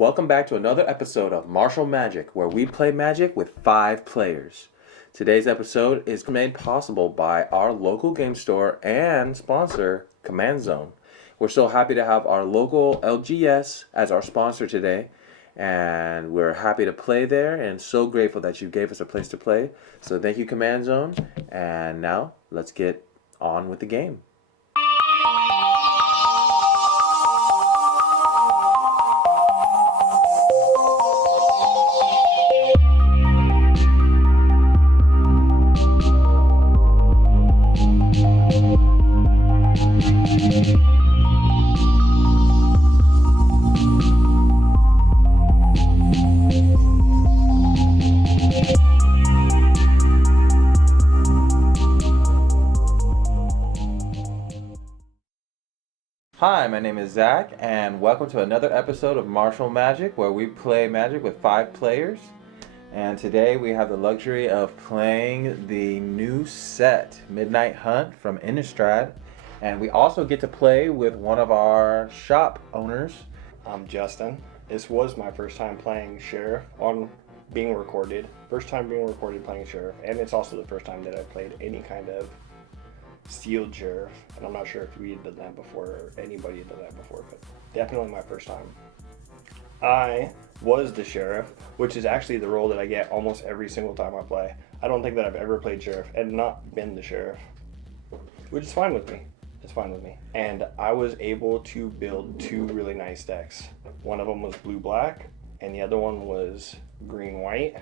Welcome back to another episode of Marshal Magic, where we play Magic with 5 players. Today's episode is made possible by our local game store and sponsor, Command Zone. We're so happy to have our local LGS as our sponsor today, and we're happy to play there and so grateful that you gave us a place to play. So thank you, Command Zone, and now let's get on with the game. Hi, my name is Zach, and welcome to another episode of Marshal Magic, where we play Magic with 5 players. And today we have the luxury of playing the new set, Midnight Hunt from Innistrad. And we also get to play with one of our shop owners. I'm Justin. This was my first time playing Sheriff on being recorded. First time being recorded playing Sheriff, and it's also the first time that I played any kind of sealed Sheriff, and I'm not sure if we had done that before or anybody had done that before, but definitely my first time. I was the Sheriff, which is actually the role that I get almost every single time I play. I don't think that I've ever played Sheriff and not been the Sheriff, which is fine with me. It's fine with me. And I was able to build 2 really nice decks. One of them was blue-black, and the other one was green-white,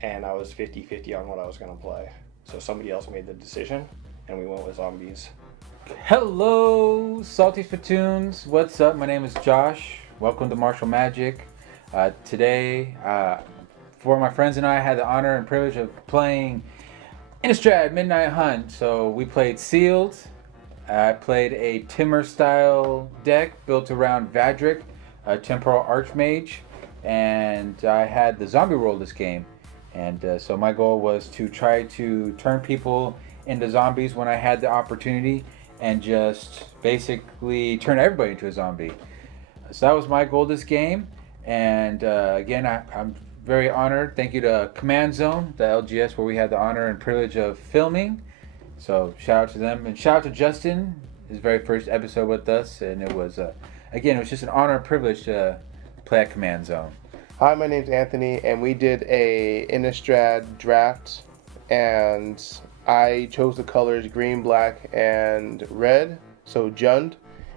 and I was 50-50 on what I was going to play. So somebody else made the decision, and we went with zombies. Hello, saltiest platoons. What's up? My name is Josh. Welcome to Marshal Magic. Today, for my friends and I had the honor and privilege of playing Innistrad Midnight Hunt. So we played sealed. I played a Timur style deck built around Vadric, a Temporal Archmage, and I had the zombie roll this game. And so my goal was to try to turn people into zombies when I had the opportunity and just basically turn everybody into a zombie. So that was my goal this game. And again, I'm very honored. Thank you to Command Zone, the LGS, where we had the honor and privilege of filming. So shout out to them, and shout out to Justin, his very first episode with us. And it was, again, it was just an honor and privilege to play at Command Zone. Hi, my name's Anthony, and we did a Innistrad draft, and I chose the colors green, black, and red, so Jund.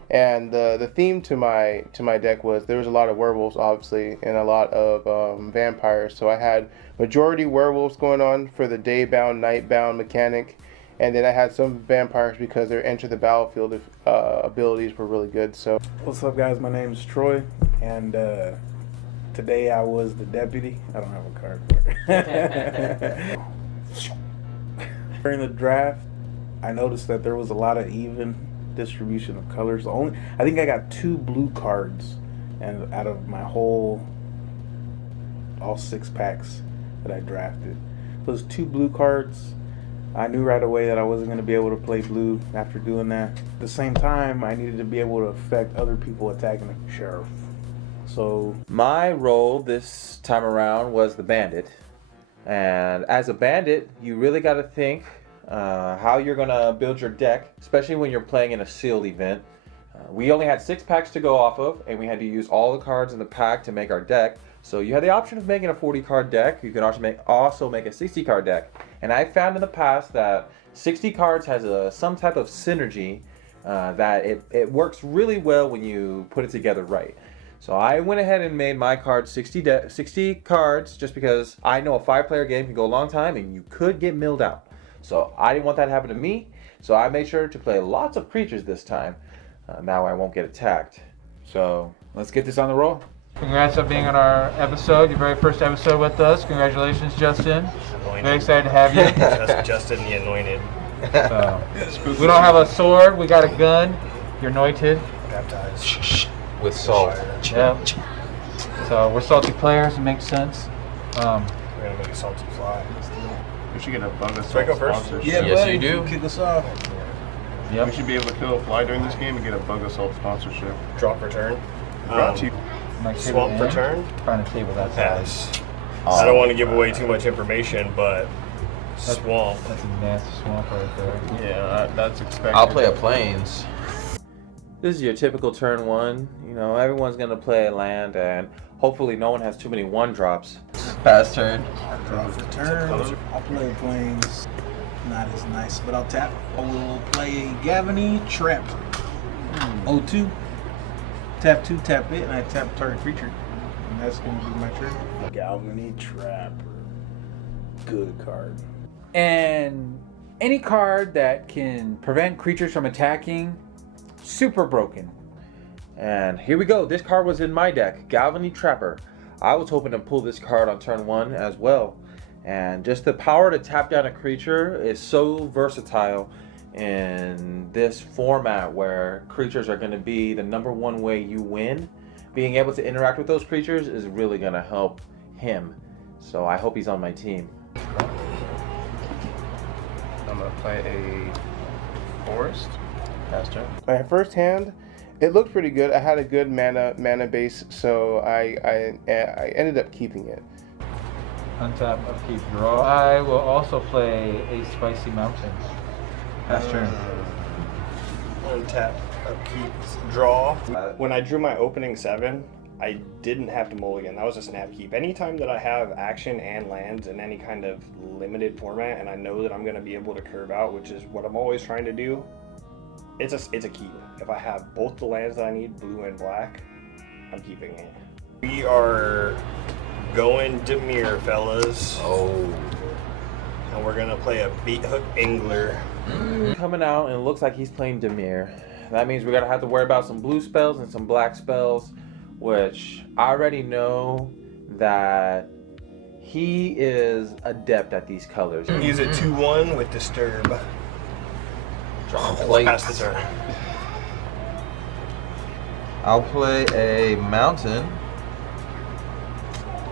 And the theme to my deck was there was a lot of werewolves, obviously, and a lot of vampires. So I had majority werewolves going on for the day-bound, night-bound mechanic, and then I had some vampires because their enter the battlefield abilities were really good. So what's up, guys? My name is Troy, and today I was the deputy. I don't have a card for it. During the draft, I noticed that there was a lot of even distribution of colors. I think I got 2 blue cards, and out of my all 6 packs that I drafted, those 2 blue cards. I knew right away that I wasn't going to be able to play blue after doing that. At the same time, I needed to be able to affect other people attacking the Sheriff. So My role this time around was the Bandit. And as a Bandit, you really got to think how you're going to build your deck, especially when you're playing in a sealed event. We only had 6 packs to go off of, and we had to use all the cards in the pack to make our deck. So you had the option of making a 40-card deck. You could also make a 60-card deck. And I found in the past that 60 cards has some type of synergy that it works really well when you put it together right. So I went ahead and made my card 60 cards just because I know a 5-player game can go a long time and you could get milled out. So I didn't want that to happen to me. So I made sure to play lots of creatures this time. Now I won't get attacked. So let's get this on the roll. Congrats on being on our episode, your very first episode with us. Congratulations, Justin. Anointed. Very excited to have you. Justin the Anointed. So, we don't have a sword, we got a gun. You're anointed. Baptized. With salt. Yeah. So we're salty players, it makes sense. We're going to make a salty fly. We should get a bug of Do I go salt first? sponsorship. Yeah, yes, you do. Kick us off. We should be able to kill a fly during this game and get a bug of salt sponsorship. Drop return. Brought to you. My table Swamp for in. turn? Find a table that size. Pass. I don't want to give away too much information, but swamp. That's a nasty swamp right there. Yeah, that's expected. I'll play a plains. This is your typical turn one. You know, everyone's gonna play a land, and hopefully no one has too many one drops. Pass turn. Draw for turn. I'll play plains. Not as nice, but I'll tap. I will play Gavany Trapper. 0-2. Tap 2, tap it, and I tap target creature. And that's going to be my turn. Galvany Trapper. Good card. And any card that can prevent creatures from attacking, super broken. And here we go. This card was in my deck, Galvany Trapper. I was hoping to pull this card on turn one as well. And just the power to tap down a creature is so versatile in this format where creatures are going to be the number one way you win. Being able to interact with those creatures is really going to help him. So I hope he's on my team. I'm gonna play a forest. Pass turn. My first hand, it looked pretty good. I had a good mana base, so I ended up keeping it. Untap, upkeep, draw. I will also play a Spicy Mountain. Pass turn. Untap, upkeep, draw. When I drew my opening 7, I didn't have to mulligan. That was a snap keep. Anytime that I have action and lands in any kind of limited format, and I know that I'm going to be able to curve out, which is what I'm always trying to do, it's a keep. If I have both the lands that I need, blue and black, I'm keeping it. We are going Dimir, fellas. Oh. And we're going to play a Beat Hook Angler. Coming out, and it looks like he's playing Dimir. That means we're going to have to worry about some blue spells and some black spells, which I already know that he is adept at these colors. He's a 2-1 with Disturb. Pass the turn. I'll play a mountain.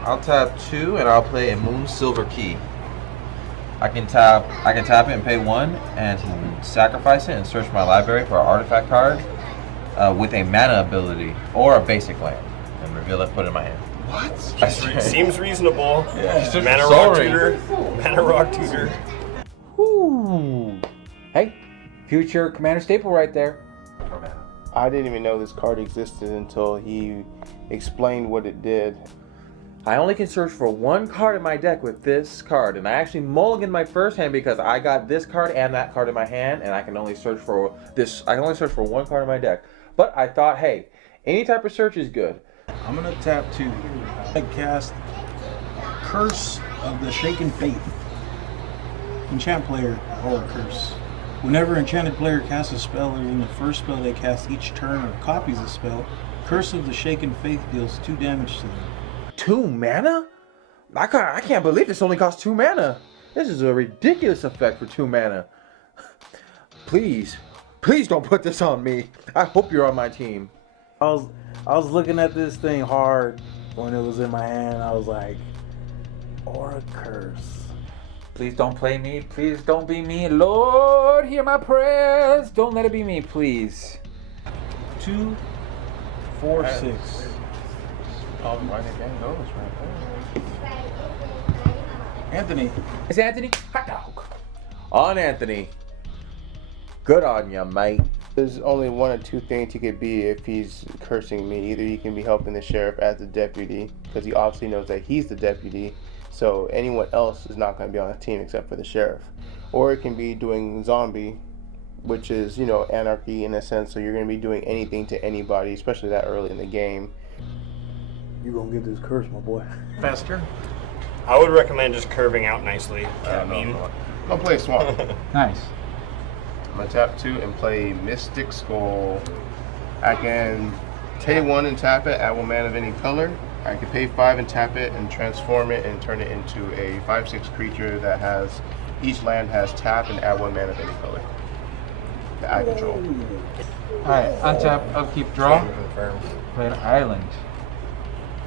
I'll tap 2 and I'll play a Moon Silver Key. I can tap it and pay 1 and sacrifice it and search my library for an artifact card with a mana ability or a basic land and reveal it, put it in my hand. What? Seems reasonable. Yeah. Mana Rock Tutor. Mana Rock Tutor. Whoo! Hey, future Commander staple right there. I didn't even know this card existed until he explained what it did. I only can search for one card in my deck with this card, and I actually mulliganed my first hand because I got this card and that card in my hand, and I can only search for this. I can only search for one card in my deck. But I thought, hey, any type of search is good. I'm going to tap 2. I cast Curse of the Shaken Faith. Enchant player or curse. Whenever enchanted player casts a spell or in the first spell they cast each turn or copies a spell, Curse of the Shaken Faith deals 2 damage to them. 2 mana? I can't believe this only costs 2 mana. This is a ridiculous effect for 2 mana. Please don't put this on me. I hope you're on my team. I was looking at this thing hard when it was in my hand. I was like, or a curse. Please don't play me. Please don't be me. Lord, hear my prayers. Don't let it be me, please. 2, 4, 6. Oh, my game goes right Anthony. It's Anthony. Hot dog. On Anthony. Good on ya, mate. There's only one or two things he could be if he's cursing me. Either he can be helping the sheriff as the deputy, because he obviously knows that he's the deputy, so anyone else is not going to be on the team except for the sheriff. Or it can be doing zombie, which is, you know, anarchy in a sense, so you're going to be doing anything to anybody, especially that early in the game. You gonna get this curse, my boy. Faster. I would recommend just curving out nicely. I'm gonna play Swamp. Nice. I'm gonna tap 2 and play Mystic Skull. I can pay 1 and tap it, add 1 mana of any color. I can pay 5 and tap it and transform it and turn it into a 5/6 creature that has, each land has tap and add 1 mana of any color that I control. Alright, untap, upkeep, draw. Confirm. Play an island.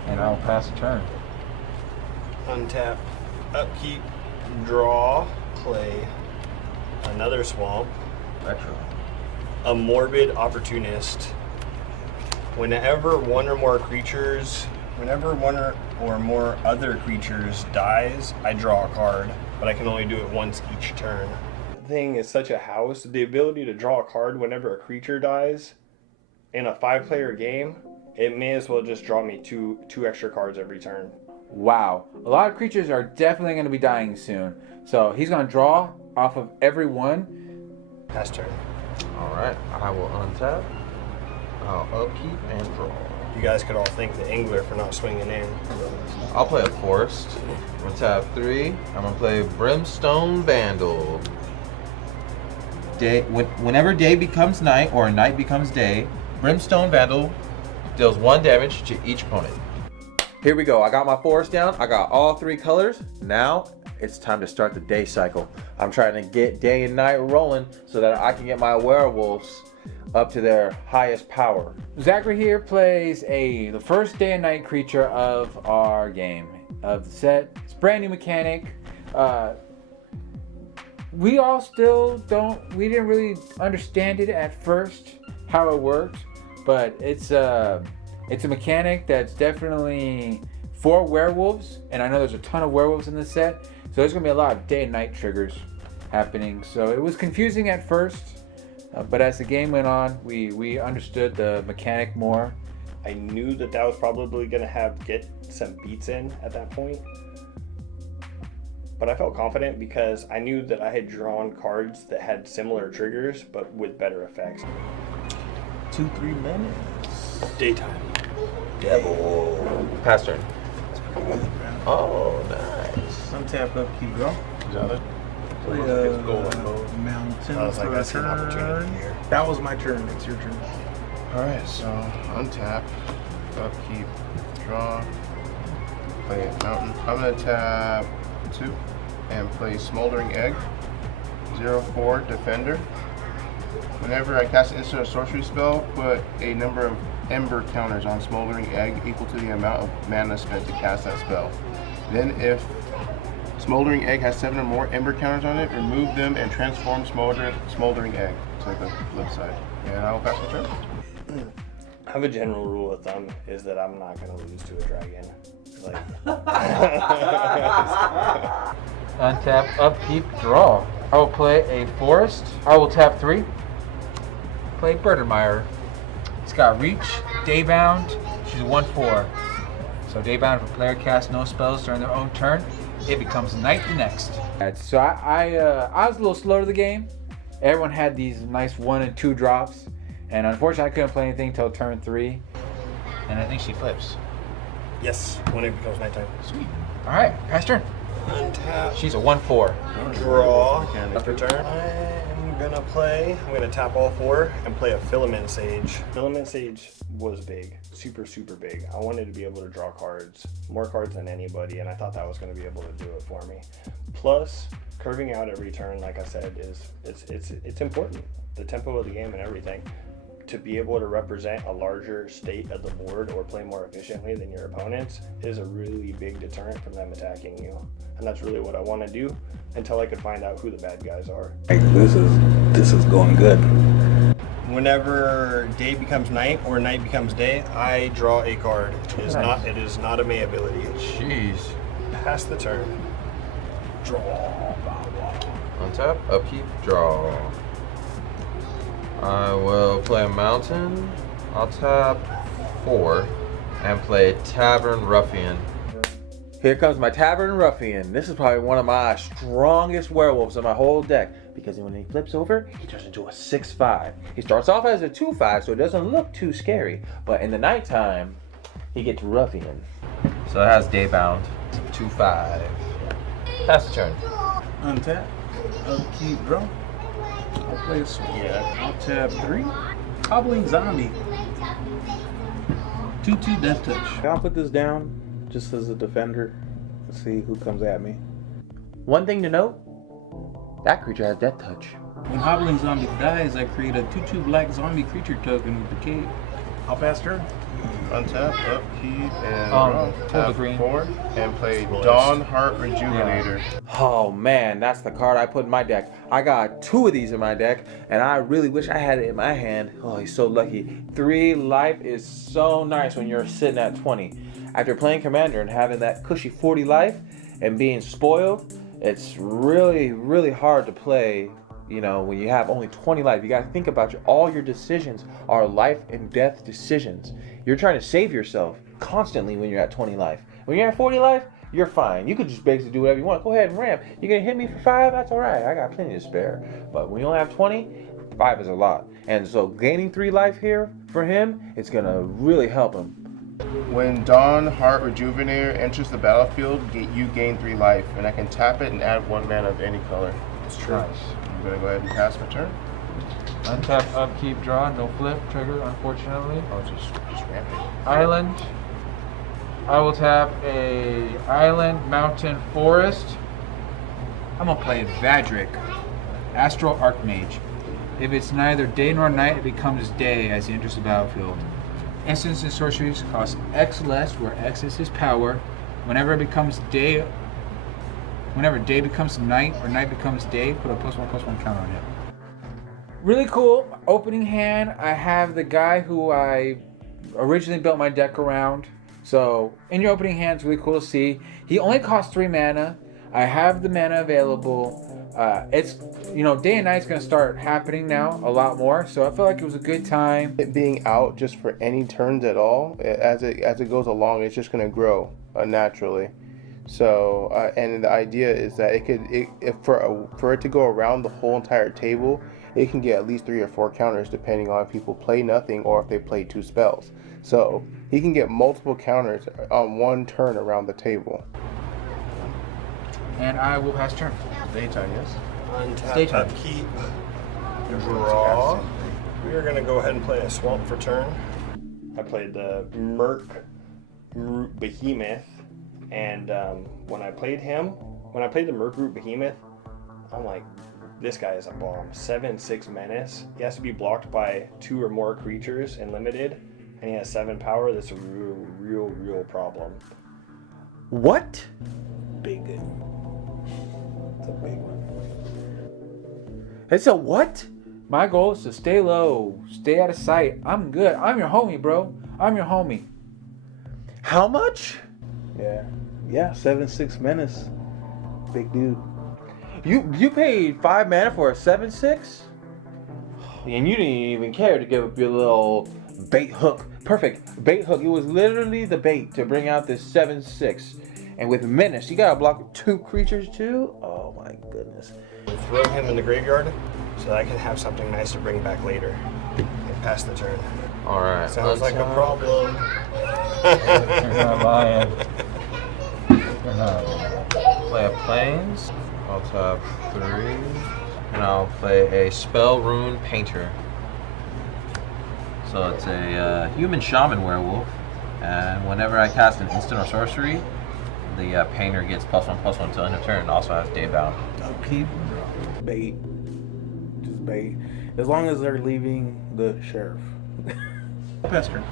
And I'll pass a turn. Untap, upkeep, draw, play another swamp. Retro. A Morbid Opportunist. Whenever one or more other creatures dies, I draw a card, but I can only do it once each turn. The thing is such a house. The ability to draw a card whenever a creature dies in a 5-player game, it may as well just draw me two extra cards every turn. Wow. A lot of creatures are definitely going to be dying soon. So he's going to draw off of every one. Pass turn. Alright, I will untap. I'll upkeep and draw. You guys could all thank the Angler for not swinging in. I'll play a forest. I'm gonna tap 3. I'm gonna play Brimstone Vandal. Whenever day becomes night or night becomes day, Brimstone Vandal deals 1 damage to each opponent. Here we go. I got my forest down. I got all 3 colors. Now it's time to start the day cycle. I'm trying to get day and night rolling so that I can get my werewolves up to their highest power. Zachary here plays the first day and night creature of our game of the set. It's a brand new mechanic. We didn't really understand it at first how it worked, but it's a mechanic that's definitely for werewolves, and I know there's a ton of werewolves in this set, so there's gonna be a lot of day and night triggers happening. So it was confusing at first. But as the game went on, we understood the mechanic more. I knew that was probably going to get some beats in at that point. But I felt confident because I knew that I had drawn cards that had similar triggers, but with better effects. 2-3 minutes. Daytime. Devil. Pass turn. Oh, nice. Untap, upkeep, draw. Play mountain I was like, for a that's an opportunity turn. here. That was my turn. It's your turn. Alright, so untap, upkeep, draw, play a mountain. I'm gonna tap 2 and play Smoldering Egg, 0/4 Defender. Whenever I cast an instant or sorcery spell, put a number of ember counters on Smoldering Egg equal to the amount of mana spent to cast that spell. Then if Smoldering Egg has 7 or more ember counters on it, remove them and transform Smoldering Egg to the flip side. And I will pass the turn. I have a general rule of thumb is that I'm not going to lose to a dragon. Untap, upkeep, draw. I will play a forest. I will tap 3. Play Birdemire. It's got reach, daybound. She's a 1/4. So daybound, if a player casts no spells during their own turn, it becomes night the next. So I was a little slow to the game. Everyone had these nice 1 and 2 drops, and unfortunately I couldn't play anything until turn 3. And I think she flips. Yes, when it becomes nighttime. Sweet. All right, pass turn. Untap. She's a 1/4. Draw. After turn. I'm gonna tap all 4 and play a Filament Sage. Filament Sage was big, super big. I wanted to be able to draw cards, more cards than anybody, and I thought that was gonna be able to do it for me. Plus, curving out every turn, like I said, it's important. The tempo of the game and everything. To be able to represent a larger state of the board or play more efficiently than your opponents is a really big deterrent from them attacking you. And that's really what I want to do until I could find out who the bad guys are. This is going good. Whenever day becomes night or night becomes day, I draw a card. It is not a May ability. Jeez. Pass the turn. Draw. Untap, upkeep, draw. I will play a mountain. I'll tap 4 and play Tavern Ruffian. Here comes my Tavern Ruffian. This is probably one of my strongest werewolves in my whole deck because when he flips over, he turns into a 6/5. He starts off as a 2/5, so it doesn't look too scary, but in the nighttime, he gets Ruffian. So it has Daybound, 2/5. Pass the turn. Untap, upkeep, draw. I'll play a sword. Yeah. I'll tap 3. Hobbling Zombie. 2/2 Death Touch. I'll put this down just as a defender. Let's see who comes at me. One thing to note, that creature has Death Touch. When Hobbling Zombie dies, I create a 2/2 black zombie creature token with the cape. I'll pass turn. Untap, upkeep, and hold the tap green. 4, and play Dawn Heart Rejuvenator. Oh man, that's the card I put in my deck. I got 2 of these in my deck, and I really wish I had it in my hand. Oh, he's so lucky. 3 life is so nice when you're sitting at 20. After playing Commander and having that cushy 40 life and being spoiled, it's really, really hard to play. You know, when you have only 20 life, you got to think about all your decisions are life and death decisions. You're trying to save yourself constantly when you're at 20 life. When you're at 40 life, you're fine. You could just basically do whatever you want. Go ahead and ramp. You're going to hit me for 5? That's all right. I got plenty to spare. But when you only have 20, 5 is a lot. And so gaining 3 life here for him, it's going to really help him. When Dawn Heart Rejuvenator enters the battlefield, you gain 3 life, and I can tap it and add 1 mana of any color. That's true. Nice. I'm going to go ahead and pass my turn. Untap, upkeep, draw, no flip, trigger, unfortunately. I'll just ramp it. Island. I will tap a island, mountain, forest. I'm gonna play Vadric, Astral Archmage. If it's neither day nor night, it becomes day as he enters the battlefield. Instants and sorceries cost X less, where X is his power. Whenever day becomes night or night becomes day, put a +1/+1 counter on it. Really cool. Opening hand, I have the guy who I originally built my deck around. So in your opening hand, it's really cool to see. He only costs 3 mana. I have the mana available. It's, day and night's gonna start happening now a lot more. So I feel like it was a good time. It being out just for any turns at all, as it goes along, it's just gonna grow naturally. So and the idea is that for it to go around the whole entire table, it can get at least 3 or 4 counters depending on if people play nothing or if they play 2 spells. So he can get multiple counters on 1 turn around the table. And I will pass turn. Daytime, yes? Untap, Daytime. upkeep, draw. We are going to go ahead and play a swamp for turn. I played the Merc Root Behemoth, and when I played the Merc Root Behemoth, I'm like, this guy is a bomb. 7/6 menace. He has to be blocked by 2 or more creatures and limited, and he has 7 power. That's a real problem. What? Big. It's a big one. It's a what? My goal is to stay low, stay out of sight. I'm good. I'm your homie, bro. I'm your homie. How much? Yeah, 7/6 menace. Big dude. You paid 5 mana for a 7/6? And you didn't even care to give up your little bait hook. Perfect. Bait hook. It was literally the bait to bring out this 7/6. And with menace, you gotta block 2 creatures too? Oh my goodness. Throw him in the graveyard so that I can have something nice to bring back later and pass the turn. Alright. Sounds like a problem. You're not lying. You're not. Play a plains. I'll tap 3. And I'll play a Spell Rune Painter. So it's a human shaman werewolf. And whenever I cast an instant or sorcery, the painter gets +1/+1 until end of turn. Also has day bound. Upkeep, bait, just bait. As long as they're leaving the sheriff. Pass turn.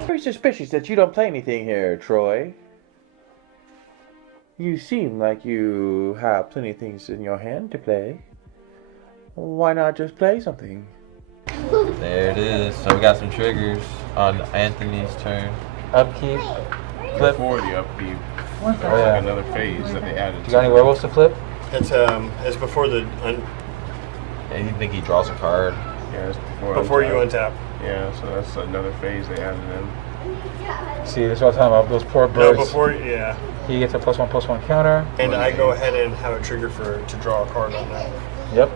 Very suspicious that you don't play anything here, Troy. You seem like you have plenty of things in your hand to play. Why not just play something? There it is. So we got some triggers on Anthony's turn. Upkeep. Flip. Before the upkeep, What? there's like another phase that they added. You got any werewolves to flip? It's before the And you think he draws a card? Yeah, it's before you untap. untap. Yeah, so that's another phase they added in. See, that's what I'm talking about. Those poor No, birds. before yeah. He gets a +1/+1 counter. And I go ahead and have a trigger to draw a card on that. Yep.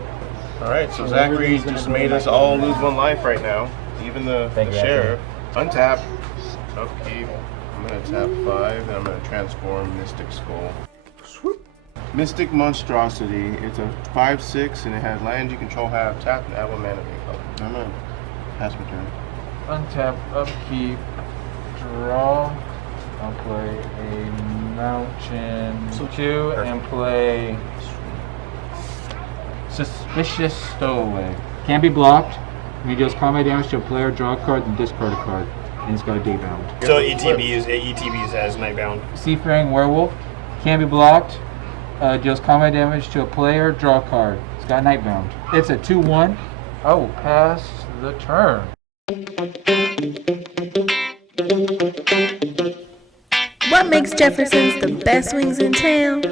All right, so Zachary just made us all lose 1 life right now, even the Thank you, sheriff. Untap, upkeep. I'm gonna tap 5, and I'm gonna transform Mystic Skull. Swoop. Mystic Monstrosity. It's a 5/6, and it has lands you control have tapped and add 1 mana in color. I'm gonna pass my turn. Untap, upkeep, draw. I'll play a mountain 2 and play Suspicious Stowaway. Can't be blocked. When he deals combat damage to a player, draw a card and discard a card. and it's got a day bound. So ETBs as Nightbound. Seafaring Werewolf can be blocked. Deals combat damage to a player. Draw a card. It's got Nightbound. It's a 2/1. I will pass the turn. What makes Jefferson's the best wings in town?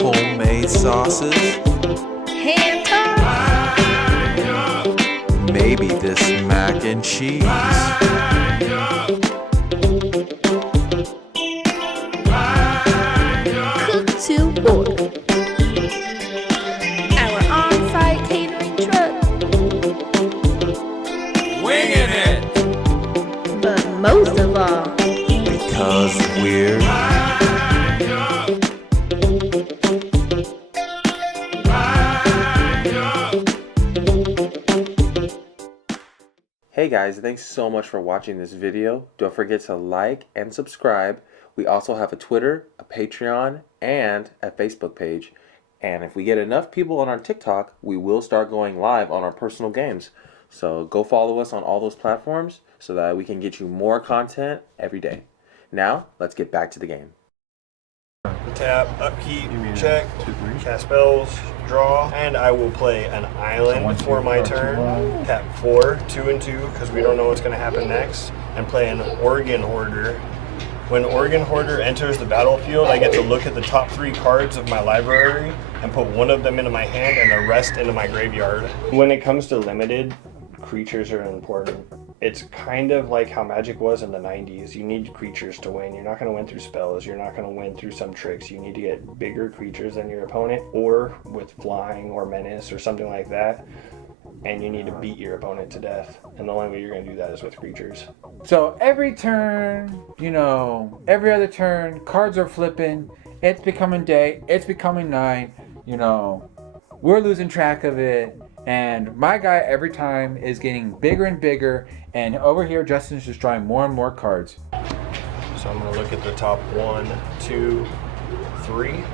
Homemade sauces. Hand tossed. Maybe this mac and cheese. Cooked to order. Our on-site catering truck. Winging it. But most of all, Because we're Hey guys, thanks so much for watching this video. Don't forget to like and subscribe. We also have a Twitter, a Patreon, and a Facebook page. And if we get enough people on our TikTok, we will start going live on our personal games. So go follow us on all those platforms so that we can get you more content every day. Now, let's get back to the game. Tap, upkeep, check, cast spells, draw, and I will play an island for my turn. Tap 4, 2 and 2, because we don't know what's going to happen next, and play an Organ Hoarder. When Organ Hoarder enters the battlefield, I get to look at the top 3 cards of my library and put one of them into my hand and the rest into my graveyard. When it comes to limited, creatures are important. It's kind of like how Magic was in the 90s. You need creatures to win. You're not going to win through spells. You're not going to win through some tricks. You need to get bigger creatures than your opponent, or with flying or menace or something like that. And you need to beat your opponent to death. And the only way you're going to do that is with creatures. So every turn, every other turn, cards are flipping. It's becoming day. It's becoming night. We're losing track of it. And my guy every time is getting bigger and bigger. And over here, Justin's just drawing more and more cards. So I'm going to look at the top 1, 2, 3.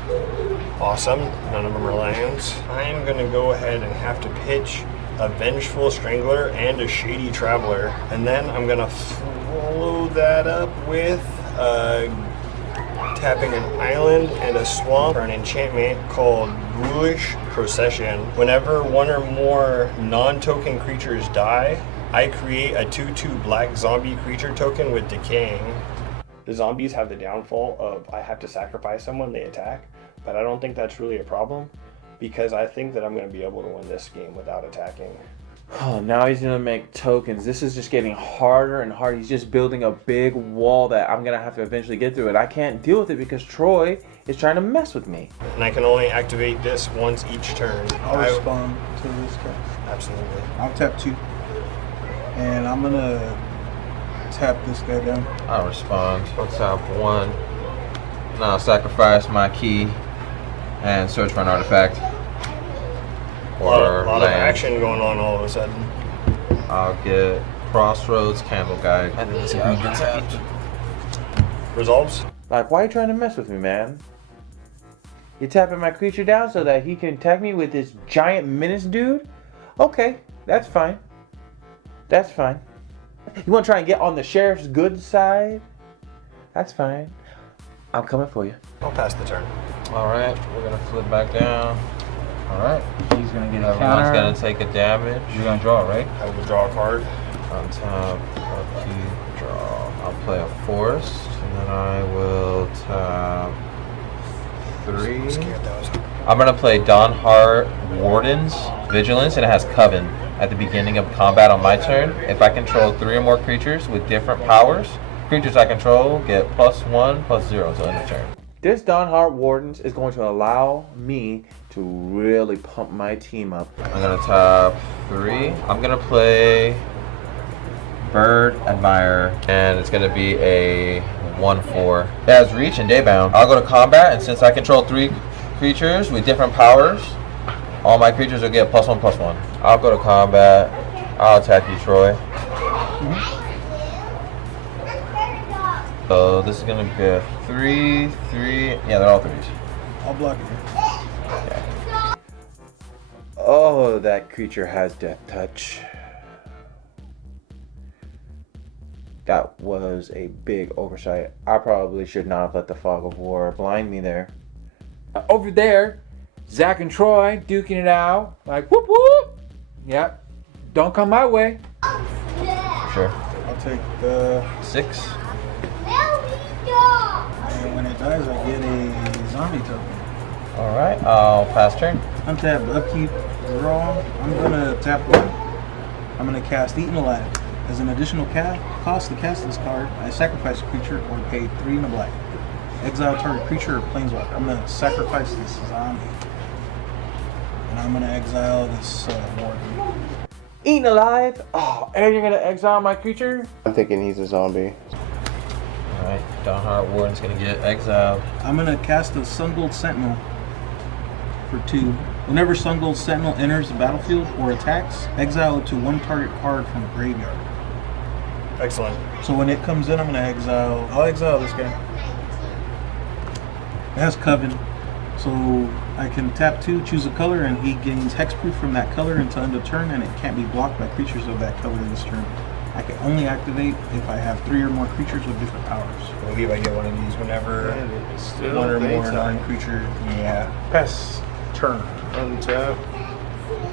Awesome. None of them are lands. I'm going to go ahead and have to pitch a Vengeful Strangler and a Shady Traveler. And then I'm going to follow that up with tapping an island and a swamp for an enchantment called Ghoulish Procession. Whenever one or more non-token creatures die, I create a 2/2 black zombie creature token with decaying. The zombies have the downfall of I have to sacrifice them when they attack, but I don't think that's really a problem because I think that I'm going to be able to win this game without attacking. Oh, now he's gonna make tokens. This is just getting harder and harder. He's just building a big wall that I'm gonna have to eventually get through it. I can't deal with it because Troy is trying to mess with me. And I can only activate this once each turn. I'll respond to this guy. Absolutely. I'll tap 2. And I'm gonna tap this guy down. I'll respond. I'll tap 1. Now I'll sacrifice my key and search for an artifact. A lot of action going on all of a sudden. I'll get Crossroads, Candle Guide, and then this guy gets tapped. Resolves? Like, why are you trying to mess with me, man? You're tapping my creature down so that he can attack me with this giant menace dude? Okay, that's fine. That's fine. You want to try and get on the sheriff's good side? That's fine. I'm coming for you. I'll pass the turn. Alright, we're going to flip back down. Alright. He's going to get a Everyone's counter. going to take a damage. You're going to draw, right? I will draw a card. On top, upkeep, draw. I'll play a forest, and then I will tap 3. I'm scared that was... I'm gonna play Dawnheart Warden's Vigilance, and it has Coven at the beginning of combat on my turn. If I control 3 or more creatures with different powers, creatures I control get +1, +0 till end of turn. This Dawnheart Wardens is going to allow me to really pump my team up. I'm gonna tap 3. I'm gonna play Bird Admirer, and it's gonna be a 1/4. It has Reach and Daybound. I'll go to combat, and since I control 3 creatures with different powers, all my creatures will get +1/+1. I'll go to combat. I'll attack you, Troy. So this is gonna be a 3, 3. Yeah, they're all 3s. I'll block it. Oh, that creature has Death Touch. That was a big oversight. I probably should not have let the fog of war blind me there. Over there, Zach and Troy duking it out. Like, whoop whoop. Yep. Don't come my way. Sure. I'll take the 6. and when it dies, I get a zombie token. Alright, I'll pass turn. Untap, upkeep, draw. I'm gonna tap 1. I'm gonna cast Eaten Alive. As an additional cost to cast this card, I sacrifice a creature or pay 3 in a black. Exile target creature or planeswalker. I'm gonna sacrifice this zombie. And I'm gonna exile this warden. Eaten alive? Oh, and you're gonna exile my creature? I'm thinking he's a zombie. Alright, Dawnheart Warden's gonna get exiled. I'm gonna cast a Sungold Sentinel for 2. Whenever Sungold Sentinel enters the battlefield or attacks, exile it to 1 target card from the graveyard. Excellent. So when it comes in, I'll exile this guy. It has Coven, so I can tap 2, choose a color, and he gains hexproof from that color until end of turn, and it can't be blocked by creatures of that color this turn. I can only activate if I have 3 or more creatures with different powers. I believe I get one of these whenever It's still one or more daytime. non-creature. Yeah. Pass turn. Untap,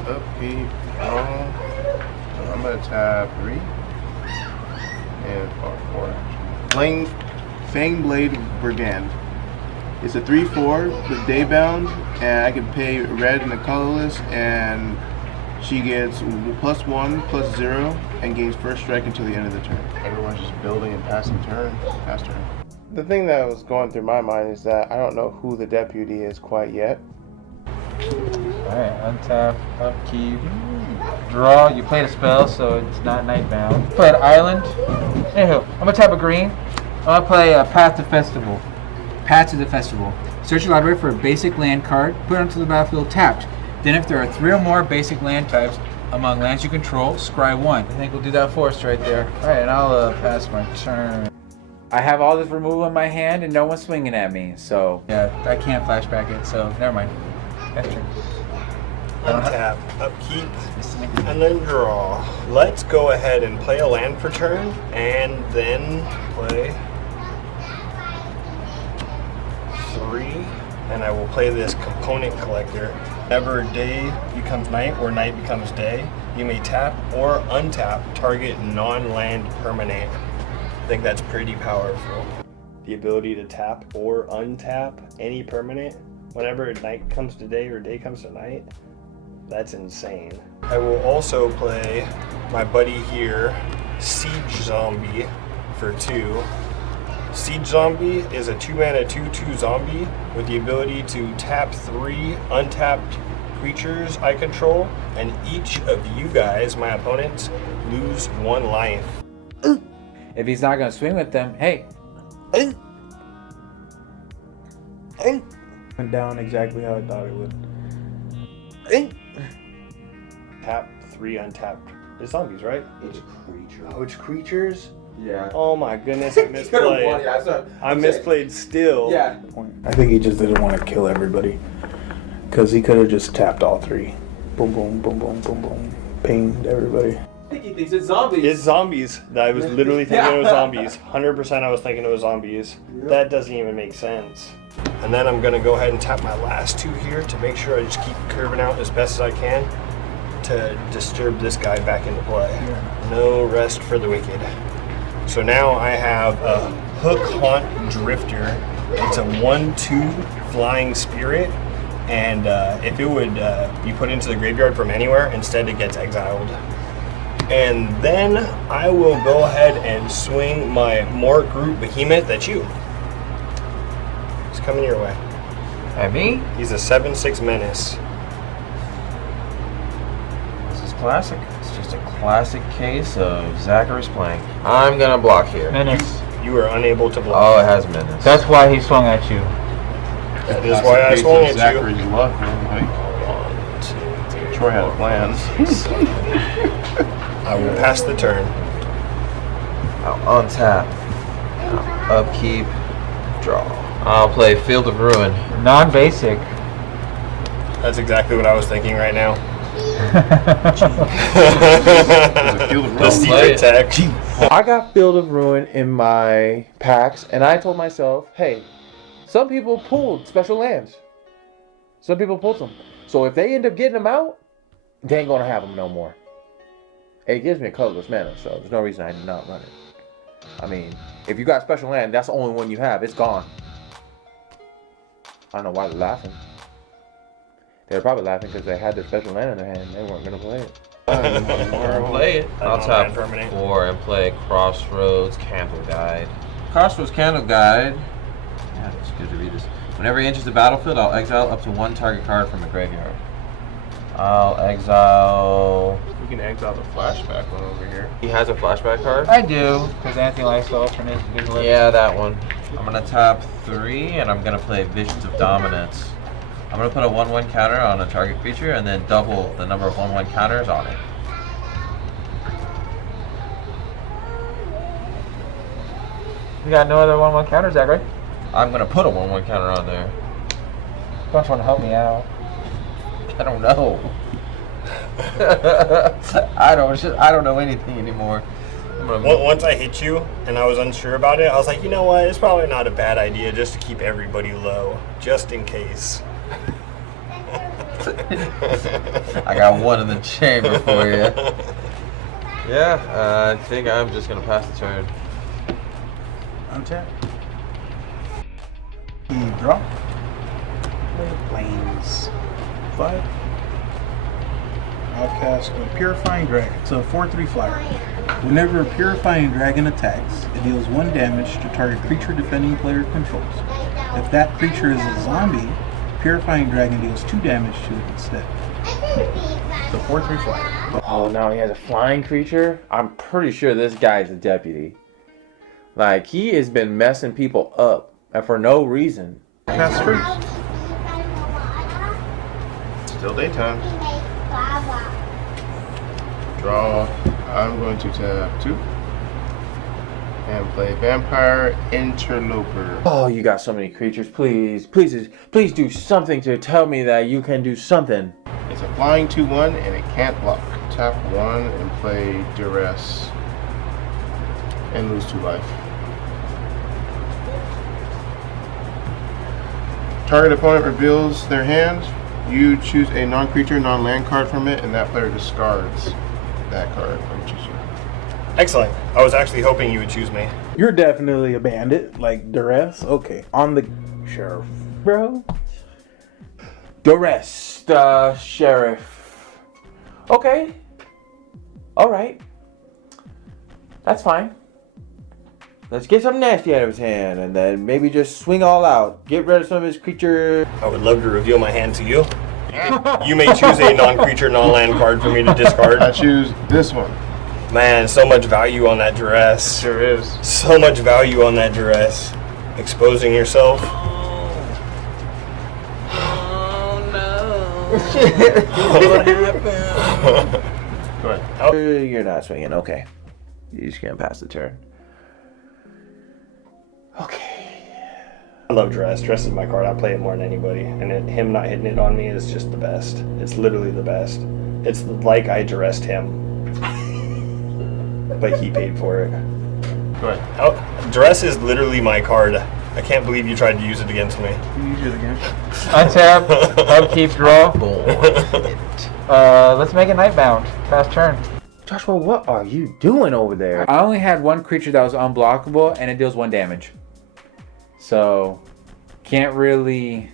upkeep, draw. I'm gonna tap 3 and 4. Playing Fangblade Brigand. It's a 3/4 with Daybound, and I can pay red and the colorless, and she gets +1/+0 and gains first strike until the end of the turn. Everyone's just building and passing turn, pass turn. The thing that was going through my mind is that I don't know who the deputy is quite yet. Alright, untap, upkeep, draw. You played a spell, so it's not nightbound. Play an island. Anywho, I'm gonna tap a green. I'm gonna play Path to Festival. Path to the Festival. Search your library for a basic land card, put it onto the battlefield tapped. Then if there are 3 or more basic land types among lands you control, scry 1. I think we'll do that for us right there. Alright, and I'll pass my turn. I have all this removal in my hand and no one's swinging at me, so yeah, I can't flashback it, so never mind. Next turn. Untap, upkeep, and then draw. Let's go ahead and play a land for turn, and then play 3, and I will play this component collector. Whenever day becomes night or night becomes day, you may tap or untap target non-land permanent. I think that's pretty powerful. The ability to tap or untap any permanent whenever night comes to day or day comes to night. That's insane. I will also play my buddy here, Siege Zombie, for 2. Siege Zombie is a 2-mana 2/2 zombie with the ability to tap 3 untapped creatures I control, and each of you guys, my opponents, lose 1 life. If he's not gonna swing with them, hey. Went down exactly how I thought it would. Tap 3 untapped. It's zombies, right? It's creature. Oh, it's creatures? Yeah. Oh my goodness, I misplayed. I misplayed still. Yeah. I think he just didn't want to kill everybody. Because he could have just tapped all 3. Boom, boom, boom, boom, boom, boom. Pinged everybody. I think he thinks it's zombies. It's zombies. I was literally thinking it was zombies. 100% I was thinking it was zombies. That doesn't even make sense. And then I'm going to go ahead and tap my last 2 here to make sure I just keep curving out as best as I can to disturb this guy back into play. No rest for the wicked. So now I have a Hook Haunt Drifter. It's a 1/2 flying spirit, and if it would be put into the graveyard from anywhere, instead it gets exiled. And then I will go ahead and swing my Mork Root Behemoth at you. He's coming your way. At me? He's a 7/6 menace. This is classic. It's just a classic case of Zachary's playing. I'm gonna block here. Menace. You are unable to block. Oh, it has menace. That's why he swung at you. That is why I swung at you. Zachary's luck, man. Like, 1, 2, 3, Troy had plans. I will pass the turn. I'll untap. I'll upkeep. Draw. I'll play Field of Ruin. Non-basic. That's exactly what I was thinking right now. The secret tech. I got Field of Ruin in my packs, and I told myself, hey, some people pulled special lands. Some people pulled them. So if they end up getting them out, they ain't gonna have them no more. It gives me a colorless mana, so there's no reason I did not run it. I mean, if you got special land, that's the only one you have. It's gone. I don't know why they're laughing. They're probably laughing because they had their special land in their hand and they weren't gonna play it. Play it. I'll tap 4 and play Crossroads Candle Guide. Crossroads Candle Guide. Yeah, it's good to read this. Whenever he enters the battlefield, I'll exile up to 1 target card from the graveyard. I'll exile. We can exile the flashback one over here. He has a flashback card? I do, because Anthony likes to alternate visual. Yeah, that one. I'm gonna tap 3 and I'm gonna play Visions of Dominance. I'm gonna put a 1/1 counter on a target creature and then double the number of 1/1 counters on it. You got no other 1/1 counters, Zach, right? I'm gonna put a 1/1 counter on there. You want to help me out? I don't know. I don't know anything anymore. Once I hit you and I was unsure about it, I was like, you know what? It's probably not a bad idea just to keep everybody low, just in case. I got one in the chamber for you. Yeah, I think I'm just gonna pass the turn. Untap. You draw. Planes. 5. I'll cast a Purifying Dragon. It's a 4/3 flyer. Whenever a Purifying Dragon attacks, it deals 1 damage to target creature defending player controls. If that creature is a zombie, Purifying Dragon deals 2 damage to it instead. It's a 4/3 flyer. Oh, now he has a flying creature? I'm pretty sure this guy's a deputy. Like, he has been messing people up, and for no reason. Cast first. Still daytime. Draw. I'm going to tap 2 and play Vampire Interloper. Oh, you got so many creatures. Please do something to tell me that you can do something. It's a flying 2/1 and it can't block. Tap 1 and play Duress and lose 2 life. Target opponent reveals their hand. You choose a non-creature, non-land card from it, and that player discards that card from choosing. Excellent. I was actually hoping you would choose me. You're definitely a bandit, like Duress. Okay, on the sheriff, bro. Duress, sheriff. Okay. Alright. That's fine. Let's get something nasty out of his hand, and then maybe just swing all out. Get rid of some of his creature. I would love to reveal my hand to you. You may choose a non-creature, non-land card for me to discard. I choose this one. Man, so much value on that Duress. Sure is. So much value on that Duress. Exposing yourself. Oh no. What happened? Go ahead. You're not swinging. Okay. You just can't pass the turn. Okay. I love Dress. Dress is my card. I play it more than anybody. And him not hitting it on me is just the best. It's literally the best. It's like I dressed him. But he paid for it. Go ahead. Dress is literally my card. I can't believe you tried to use it against me. Use it again. Untap, upkeep, draw. Let's make it Nightbound. Fast turn. Joshua, what are you doing over there? I only had 1 creature that was unblockable, and it deals 1 damage. So, can't really.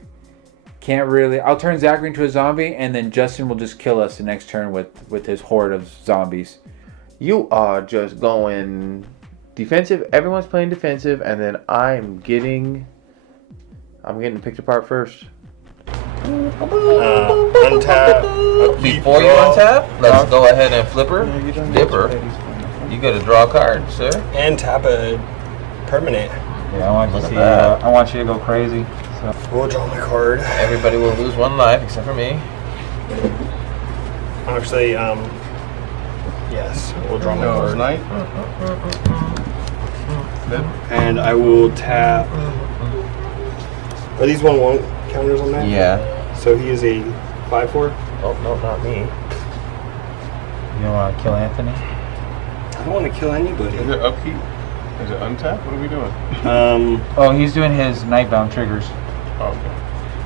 I'll turn Zachary into a zombie, and then Justin will just kill us the next turn with his horde of zombies. You are just going defensive. Everyone's playing defensive, and then I'm getting picked apart first. Untap. Before you untap, let's go ahead and flipper. Dipper. You gotta draw a card, sir. And tap a permanent. Yeah, I want you to see. I want you to go crazy. So. We'll draw my card. Everybody will lose 1 life except for me. Actually, yes, we'll draw my Nose card. Knight. Flip. And I will tap. Are these 1/1 counters on that? Yeah. So he is a 5/4. Oh no, not me. You don't want to kill Anthony? I don't want to kill anybody. Is it upkeep? Is it untap? What are we doing? Oh, he's doing his Nightbound triggers. Oh, okay.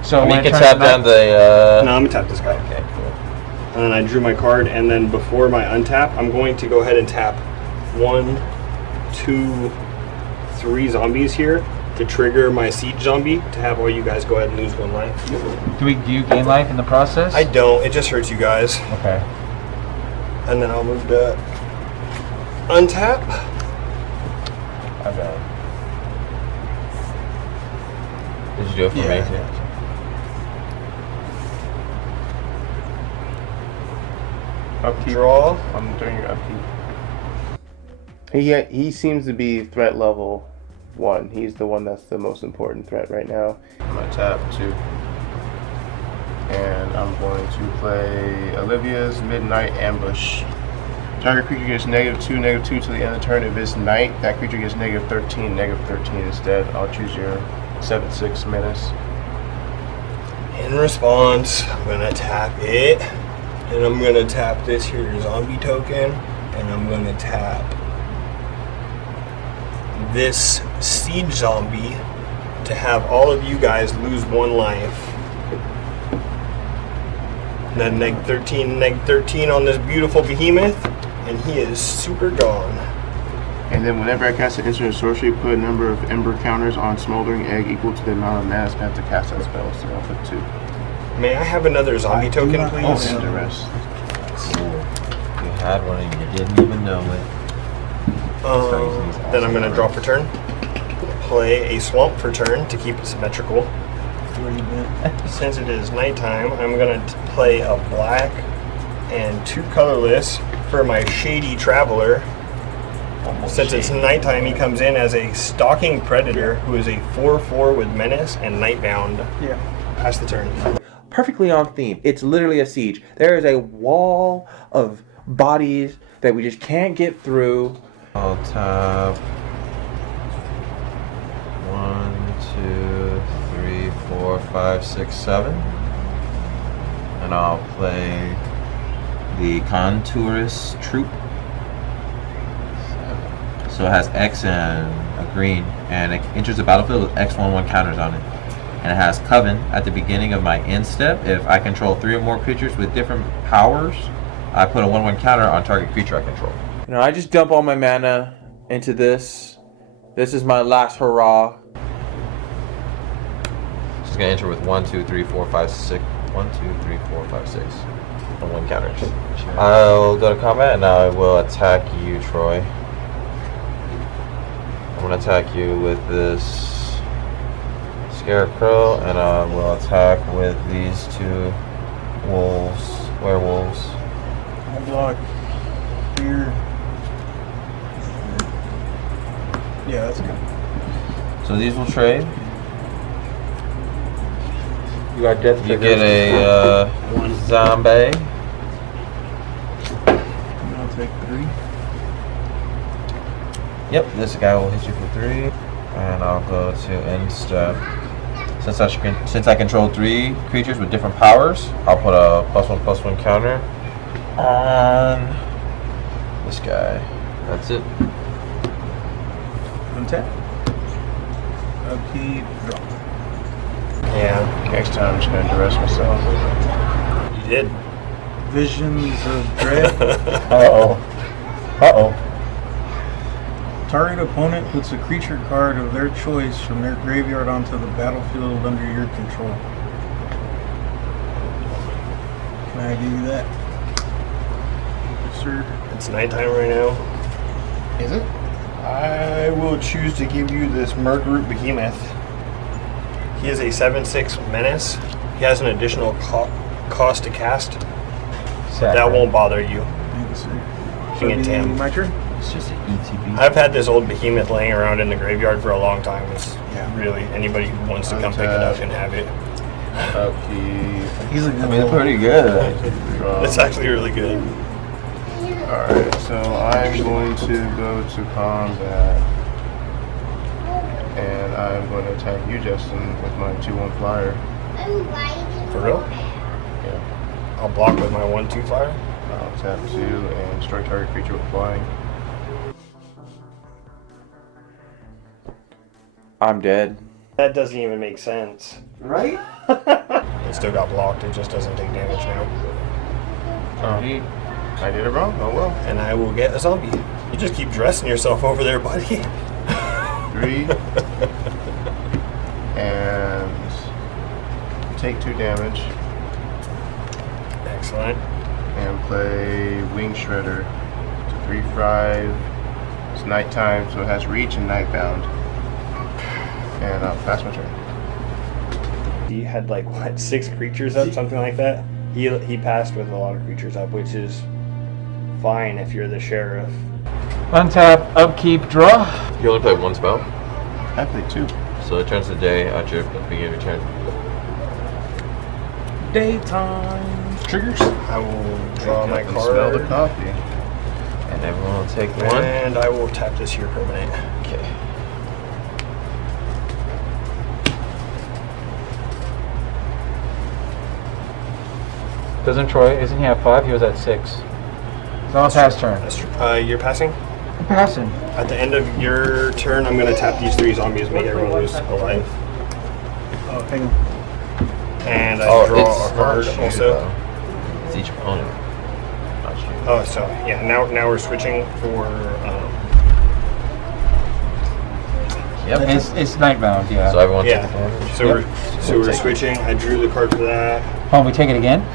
So We when it can turns tap night- down the. No, I'm gonna tap this guy. Okay, cool. And then I drew my card, and then before my untap, I'm going to go ahead and tap 1, 2, 3 zombies here to trigger my siege zombie to have all you guys go ahead and lose 1 life. Do you gain life in the process? I don't. It just hurts you guys. Okay. And then I'll move to untap. I got it. Did you do it for me? Yeah. Too? Upkeep. Draw. I'm doing your upkeep. He seems to be threat level 1. He's the one that's the most important threat right now. I'm gonna tap 2. And I'm going to play Olivia's Midnight Ambush. Target creature gets -2 till the end of the turn. If it's night, that creature gets -13 instead. I'll choose your 7/6 menace. In response, I'm gonna tap it, and I'm gonna tap this here zombie token, and I'm gonna tap this siege zombie to have all of you guys lose 1 life. And then -13 on this beautiful behemoth, and he is super gone. And then whenever I cast an instant or sorcery, put a number of ember counters on Smoldering Egg equal to the amount of mana spent to cast that spell. So I'll put 2. May I have another zombie token, please? And the rest. You had one and you didn't even know it. Then I'm gonna draw for turn. Play a swamp for turn to keep it symmetrical. Where you been? Since it is nighttime, I'm gonna play a black and 2 colorless for my Shady Traveler. Since it's nighttime, he comes in as a Stalking Predator who is a 4/4 with Menace and Nightbound. Yeah. Pass the turn. Perfectly on theme. It's literally a siege. There is a wall of bodies that we just can't get through. I'll tap 1, 2, 3, 4, 5, 6, 7. And I'll play the Contourist Troop. So it has X and a green, and it enters the battlefield with X/1/1 counters on it. And it has Coven at the beginning of my end step. If I control 3 or more creatures with different powers, I put a 1/1 counter on target creature I control. You know, I just dump all my mana into this. This is my last hurrah. She's gonna enter with 1, 2, 3, 4, 5, 6. 1, 2, 3, 4, 5, 6. And 1 counters. I'll go to combat and I will attack you, Troy. I'm gonna attack you with this Scarecrow, and I will attack with these 2 werewolves. I'll block here. Yeah, that's good. So these will trade. You got death You triggers. get a zombie. I'll take 3. Yep, this guy will hit you for 3, and I'll go to end step. Since I control 3 creatures with different powers, I'll put a +1/+1 counter on this guy. That's it. Untap. Upkeep. Draw. Yeah, Next time I'm just gonna duress myself. you did. Visions of Dread. Uh-oh. Uh-oh. Target opponent puts a creature card of their choice from their graveyard onto the battlefield under your control. Can I give you that? Yes, sir. It's nighttime right now. Is it? I will choose to give you this Murgroot Behemoth. He is a 7/6 Menace. He has an additional cost to cast. That won't bother you. Thank you, sir. King and Tam. My turn? It's just an ETB. I've had this old behemoth laying around in the graveyard for a long time. It's Yeah. really, anybody who wants to come pick it up can have it. Upkeep. He's a I good mean, it's little- pretty good. Draw. It's actually really good. Alright, so I'm going to go to combat. And I'm going to attack you, Justin, with my 2/1 flyer. For real? Yeah. I'll block with my 1/2 flyer. I'll tap 2 and destroy target creature with flying. I'm dead. That doesn't even make sense. Right? It still got blocked, it just doesn't take damage now. I did it wrong. Oh well. And I will get a zombie. You just keep dressing yourself over there, buddy. 3. And take 2 damage. Excellent. And play Wing Shredder. It's a 3/5. It's nighttime, so it has reach and nightbound. And I'll pass my turn. He had like what, 6 creatures up, something like that. He passed with a lot of creatures up, which is fine if you're the sheriff. Untap, upkeep, draw. You only play one spell, I played 2. so it turns the day at the beginning of your turn. Daytime triggers. I will draw my And smell the card. coffee. And everyone will take one. And I will tap this here permanent. Okay. Doesn't Troy, isn't he at 5? He was at 6. So I'll pass turn. That's true. You're passing? I'm passing. At the end of your turn, I'm going to tap these 3 zombies, make everyone lose alive. Oh, hang on. And I Oh, draw it's a card not you, also. though. It's each opponent. Not you. Oh, so yeah, now we're switching for. Yep. It's nightbound, yeah. So everyone Yeah. takes the damage. So we're Take it. switching. I drew the card for that. Oh, we take it again?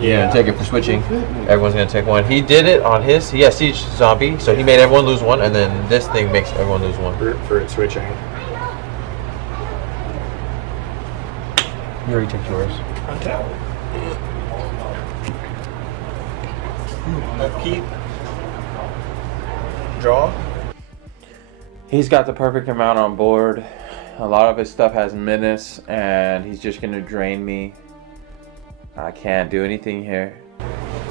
You're gonna take it for switching. Everyone's gonna take one. He did it on his. He has siege zombie, so he made everyone lose one, and then this thing makes everyone lose one. For it switching. You already took yours. Untap. Upkeep. Draw. He's got the perfect amount on board. A lot of his stuff has menace, and he's just gonna drain me. I can't do anything here.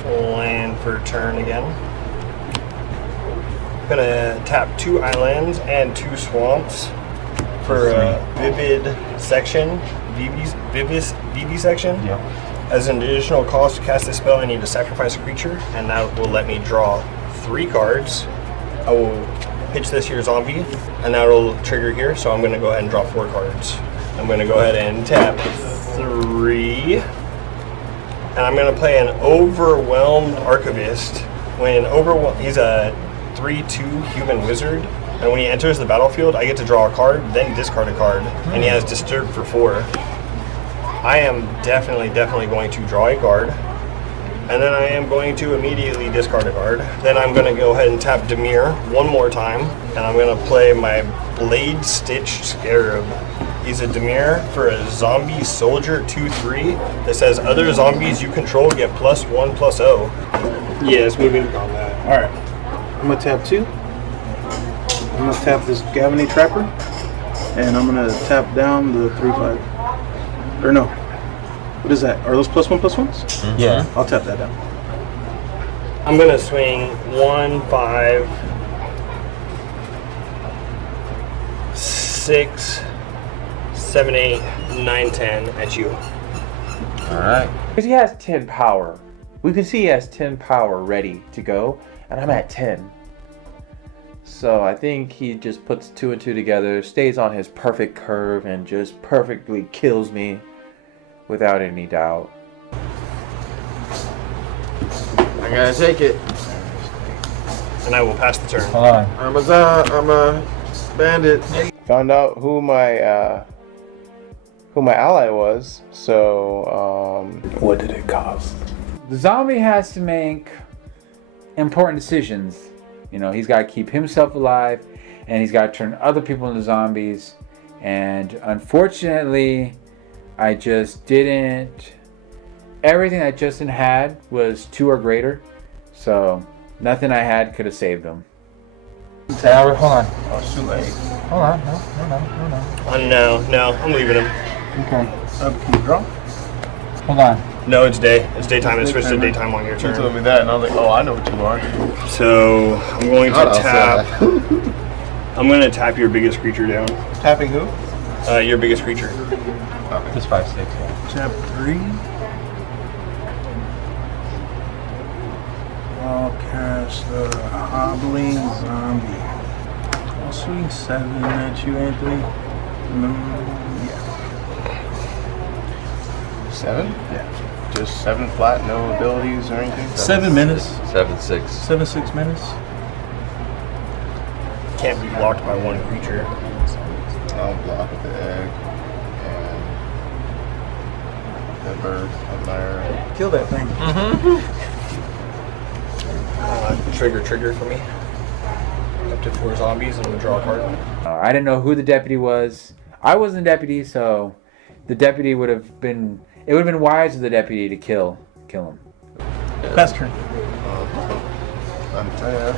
Land for turn again. Gonna tap 2 islands and 2 swamps for a vivid section. VV section. Yeah. As an additional cost to cast this spell, I need to sacrifice a creature, and that will let me draw 3 cards. I will pitch this here zombie, and that will trigger here, so I'm going to go ahead and draw 4 cards. I'm going to go ahead and tap 3, and I'm going to play an Overwhelmed Archivist. He's a 3/2 human wizard, and when he enters the battlefield, I get to draw a card, then discard a card, and he has Disturb for 4. I am definitely going to draw a card, and then I am going to immediately discard a card. Then I'm going to go ahead and tap Demir one more time, and I'm going to play my Blade Stitched Scarab. He's a Demir for a zombie soldier 2/3 that says other zombies you control get +1/+0. Yes, moving to combat. Alright. I'm gonna tap 2. I'm gonna tap this Gavany Trapper. And I'm gonna tap down the 3/5. Or no. What is that? Are those +1/+1s? Mm-hmm. Yeah. I'll tap that down. I'm going to swing 1, 5, 6, 7, 8, 9, 10 at you. All right. Because he has 10 power. We can see he has 10 power ready to go, and I'm at 10. So I think he just puts 2 and 2 together, stays on his perfect curve, and just perfectly kills me without any doubt. I gotta take it. And I will pass the turn. Hold on. I'm a bandit. Found out who my ally was. So What did it cost? The zombie has to make important decisions. You know, he's got to keep himself alive, and he's got to turn other people into zombies. And unfortunately, I just didn't. Everything that Justin had was 2 or greater, so nothing I had could have saved him. Hold on. Oh, it's too late. Hold on. No. No, I'm leaving him. Okay. Upkeep draw. Hold on. No, it's day. It's daytime. It switched to daytime on your You turn. told me that, and I was like, oh, I know what you are. So I'm going to God, I'll say tap. that. I'm going to tap your biggest creature down. Tapping who? Your biggest creature. Just 5, 6. Yeah. Tap 3. I'll cast the Hobbling Zombie. I'll swing 7 at you, Anthony. Yeah. 7? Yeah. Just 7 flat, no abilities or anything? 7 menace. 7/6. 7/6 menace. Can't be blocked by one creature. I'll block with the egg and the bird admire. Kill that thing. Trigger for me. Up to 4 zombies, and I'm gonna draw a card. I didn't know who the deputy was. I wasn't the deputy, so the deputy would have been. It would have been wise of the deputy to kill him. Pass turn. Untap.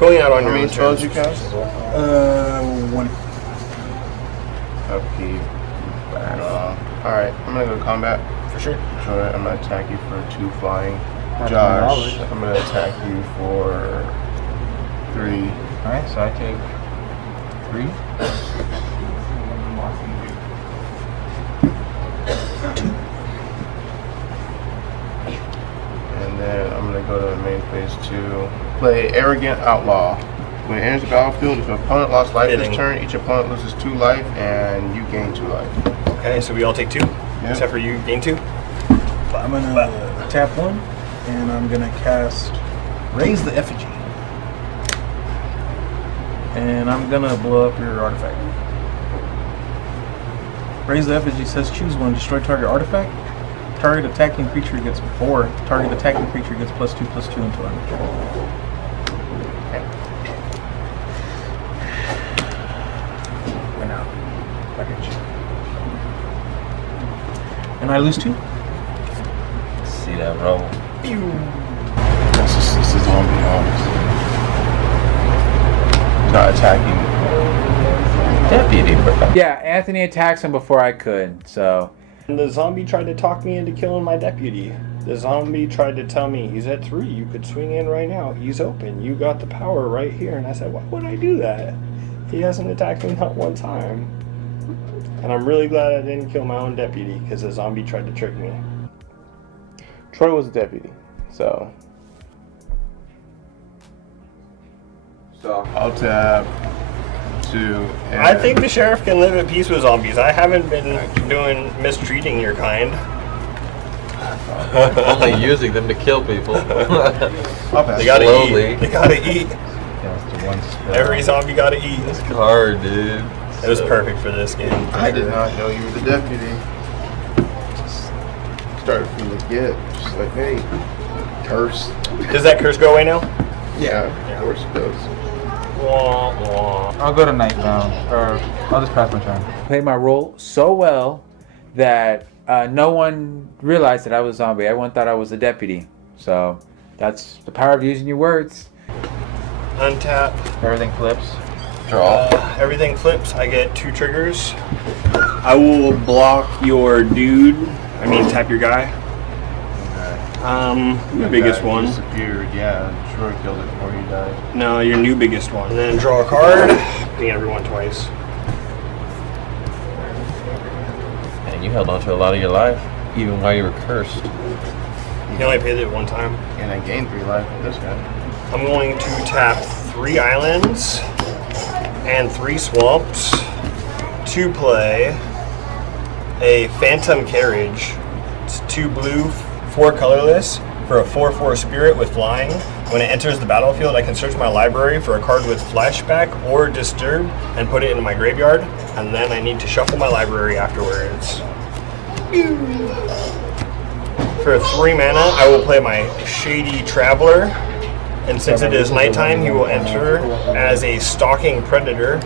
Going out on How your many own spells terms. you cast? 1. Upkeep. Alright, I'm gonna go combat. For sure. Sure, I'm gonna attack you for 2 flying. That's my Josh, knowledge. I'm gonna attack you for 3. Alright, so I take 3. And then I'm gonna go to the main phase 2. Play Arrogant Outlaw. When it enters the battlefield, if an opponent lost life this turn, each opponent loses 2 life and you gain 2 life. Okay, so we all take 2, except for you gain 2. I'm gonna tap 1, and I'm gonna cast Raise the Effigy. And I'm gonna blow up your artifact. Raise the Effigy says choose one, destroy target artifact. Target attacking creature gets 4. Target attacking creature gets +2/+2 until end of turn. And now, back at you. And I lose 2. See that roll. This is zombie honest. Not attacking. Deputy, bro. Yeah, Anthony attacks him before I could, so. And the zombie tried to talk me into killing my deputy. The zombie tried to tell me he's at 3. You could swing in right now. He's open. You got the power right here. And I said, why would I do that? He hasn't attacked me not one time. And I'm really glad I didn't kill my own deputy because the zombie tried to trick me. Troy was a deputy, so I'll tap 2. And I think the sheriff can live at peace with zombies. I haven't been mistreating your kind. Only using them to kill people. I'll pass. They gotta Slowly. eat. They gotta eat. Cast 1 spell. Every zombie gotta eat. This card, dude. It was perfect for this game. I did not know you were the deputy. Just started from the get. Just like, hey, curse. Does that curse go away now? Yeah, of course it does. Wah, wah. I'll go to Nightbound, or I'll just pass my turn. Played my role so well that no one realized that I was a zombie. Everyone thought I was a deputy. So that's the power of using your words. Untap. Everything flips. Draw. Everything flips. I get 2 triggers. I will block your dude. I mean, tap your guy. The biggest guy one. Disappeared, yeah. Troy killed it before he died. No, your new biggest one. And then draw a card. Hitting everyone twice. And you held on to a lot of your life, even while you were cursed. You only paid it 1 time. And I gained 3 life with this guy. I'm going to tap 3 islands and 3 swamps to play a Phantom Carriage. It's 2 blue, 4 colorless for a 4/4 spirit with flying. When it enters the battlefield, I can search my library for a card with flashback or disturb and put it into my graveyard, and then I need to shuffle my library afterwards. For 3 mana, I will play my Shady Traveler, and since it is nighttime, he will enter as a Stalking Predator,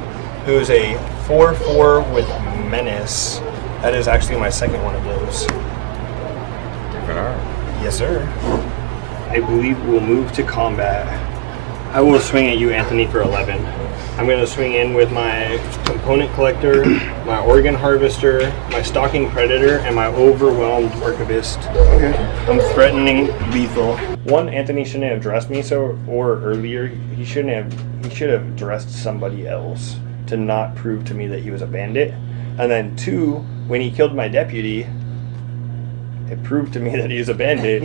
who is a 4/4 with Menace. That is actually my second one of those. Different art. Yes, sir. I believe we'll move to combat. I will swing at you, Anthony, for 11. I'm going to swing in with my Component Collector, my Organ Harvester, my Stalking Predator, and my Overwhelmed Archivist. Okay. I'm threatening lethal. 1, Anthony shouldn't have dressed me or earlier. He should have dressed somebody else to not prove to me that he was a bandit. And then 2, when he killed my deputy, it proved to me that he's a bandit.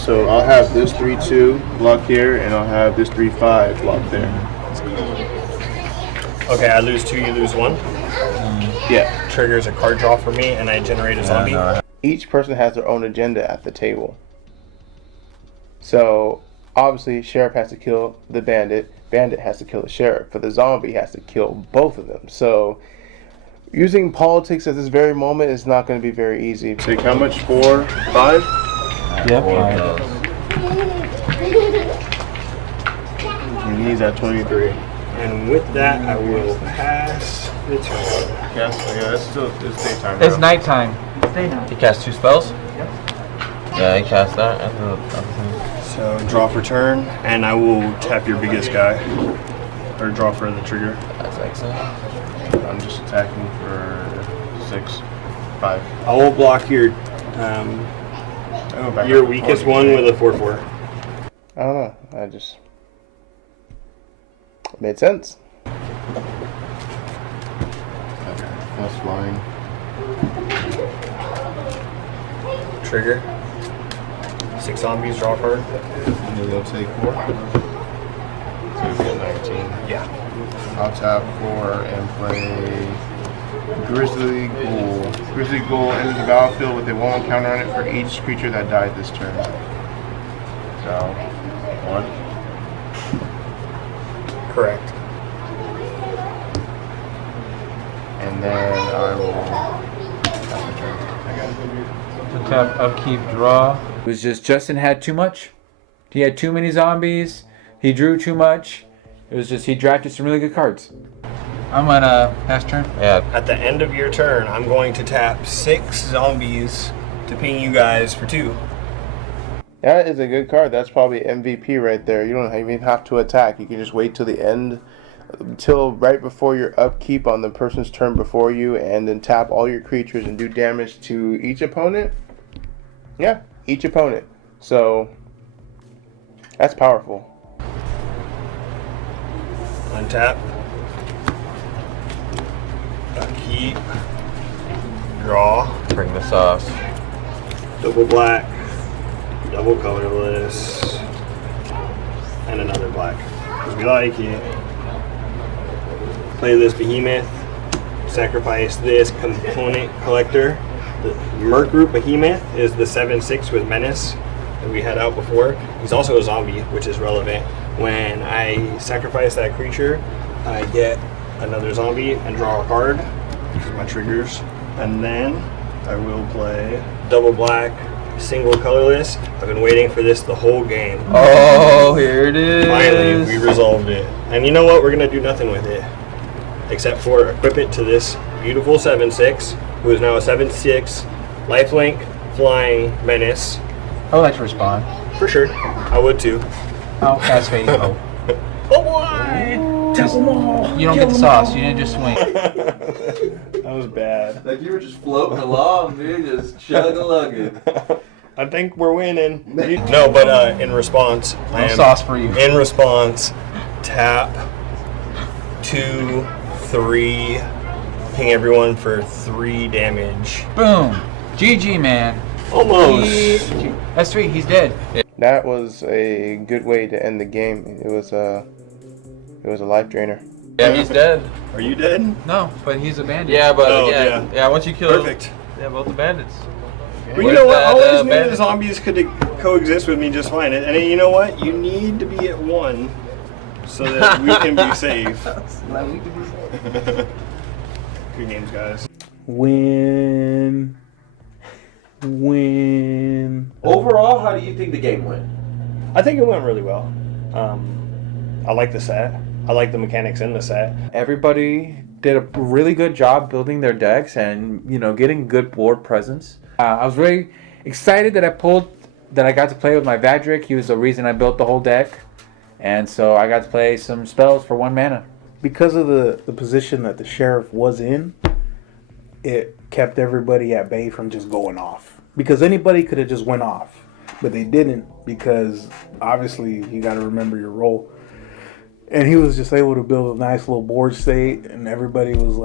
So I'll have this 3-2 block here, and I'll have this 3-5 block there. Okay, I lose 2, you lose 1. Yeah. Triggers a card draw for me, and I generate a zombie. Each person has their own agenda at the table. So obviously, sheriff has to kill the bandit. Bandit has to kill the sheriff. But the zombie has to kill both of them. So using politics at this very moment is not going to be very easy. Take how much? 4, 5? Yep. And he's at 23. And with that, I will pass the turn. Yeah, it's daytime. It's nighttime. He cast 2 spells? Yep. Yeah, he cast that. And So draw for turn, and I will tap your biggest guy. Or draw for the trigger. that's excellent. I'm just attacking for 6, 5. I will block your Your weakest one with a 4/4. I don't know. I just... It made sense. Okay, that's flying. Trigger. 6 zombies, draw card. And then they'll take 4. So it'll be a 19. Yeah. I'll tap 4 and play Grizzly Ghoul. Grizzly Ghoul enters the battlefield with a 1/1 counter on it for each creature that died this turn. So, 1. Correct. And then I will. That's my turn. I got it. So tap, upkeep, draw. It was just Justin had too much. He had too many zombies. He drew too much. It was just he drafted some really good cards. I'm gonna pass turn. Yeah. At the end of your turn, I'm going to tap 6 zombies to ping you guys for 2. That is a good card. That's probably MVP right there. You don't even have to attack. You can just wait till the end, till right before your upkeep on the person's turn before you, and then tap all your creatures and do damage to each opponent. Yeah, each opponent. So that's powerful. Untap. Upkeep. Draw. Bring the sauce. Double black. Double colorless. And another black. Because we like it. Play this behemoth. Sacrifice this component collector. The Merc Group Behemoth is the 7/6 with Menace that we had out before. He's also a zombie, which is relevant. When I sacrifice that creature, I get another zombie and draw a card. These are my triggers. And then I will play double black, single colorless. I've been waiting for this the whole game. Oh, here it is. Finally, we resolved it. And you know what? We're going to do nothing with it. Except for equip it to this beautiful 7/6, who is now a 7/6 lifelink flying menace. I would like to respond. For sure. I would too. I'll cast Fading Hope. Oh boy! You don't get the sauce. You didn't just swing. That was bad. Like you were just floating along, dude, just chug-a-lugging. I think we're winning. No, but in response, No sauce for you. In response, tap 2, 3, ping everyone for 3 damage. Boom. GG, man. Almost. That's 3. He's dead. That was a good way to end the game. It was a life drainer. Yeah, he's dead. Are you dead? No, but he's a bandit. Yeah, but Oh, yeah, once you kill Perfect. Yeah, both the bandits. But you Where's know what? I that, always knew bandit? the zombies could coexist with me just fine. And you know what? You need to be at 1 so that we can be safe. Good games, guys. Win. Overall, how do you think the game went? I think it went really well. I like the set. I like the mechanics in the set. Everybody did a really good job building their decks and, getting good board presence. I was very excited that I got to play with my Vadric. He was the reason I built the whole deck. And so I got to play some spells for 1 mana. Because of the position that the sheriff was in, it kept everybody at bay from just going off. Because anybody could have just went off. But they didn't, because obviously you got to remember your role. And he was just able to build a nice little board state, and everybody was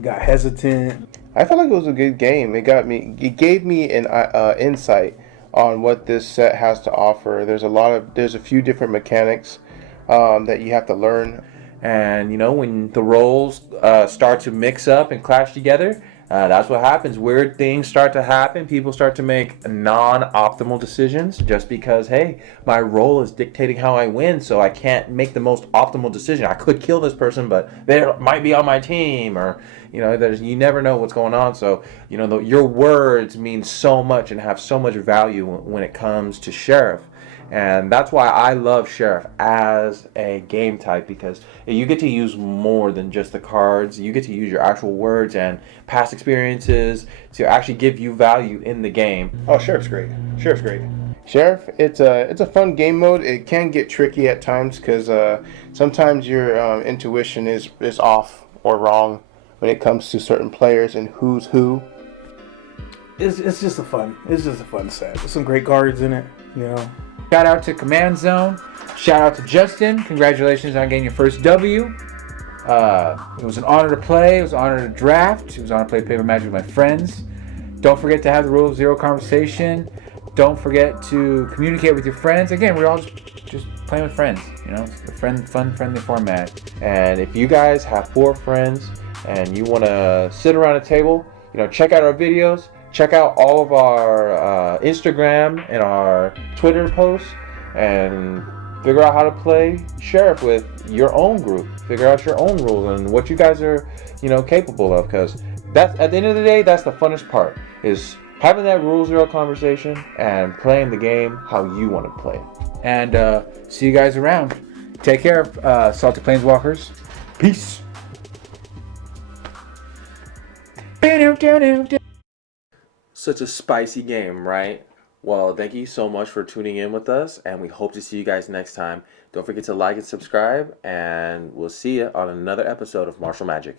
got hesitant. I felt like it was a good game. It gave me an insight on what this set has to offer. There's a few different mechanics that you have to learn. And you know, when the roles start to mix up and clash together, that's what happens. Weird things start to happen. People start to make non-optimal decisions just because, hey, my role is dictating how I win, so I can't make the most optimal decision. I could kill this person, but they might be on my team, or you know, you never know what's going on. So you know, your words mean so much and have so much value when it comes to Sheriff. And that's why I love Sheriff as a game type, because you get to use more than just the cards. You get to use your actual words and past experiences to actually give you value in the game. Oh, Sheriff's great. Sheriff's great. Sheriff, it's a fun game mode. It can get tricky at times because sometimes your intuition is off or wrong when it comes to certain players and who's who. It's just a fun set. There's some great cards in it, you know. Shout out to Command Zone. Shout out to Justin. Congratulations on getting your first W. It was an honor to play. It was an honor to draft. It was an honor to play Paper Magic with my friends. Don't forget to have the Rule of Zero conversation. Don't forget to communicate with your friends. Again, we're all just playing with friends. You know, it's a fun, friendly format. And if you guys have 4 friends and you want to sit around a table, you know, check out our videos. Check out all of our Instagram and our Twitter posts and figure out how to play Sheriff with your own group. Figure out your own rules and what you guys are, you know, capable of, because that's, at the end of the day, that's the funnest part, is having that Rule Zero conversation and playing the game how you want to play it. And see you guys around. Take care, Salty Planeswalkers. Peace. Such a spicy game, right? Well, thank you so much for tuning in with us, and we hope to see you guys next time. Don't forget to like and subscribe, and we'll see you on another episode of Marshal Magic.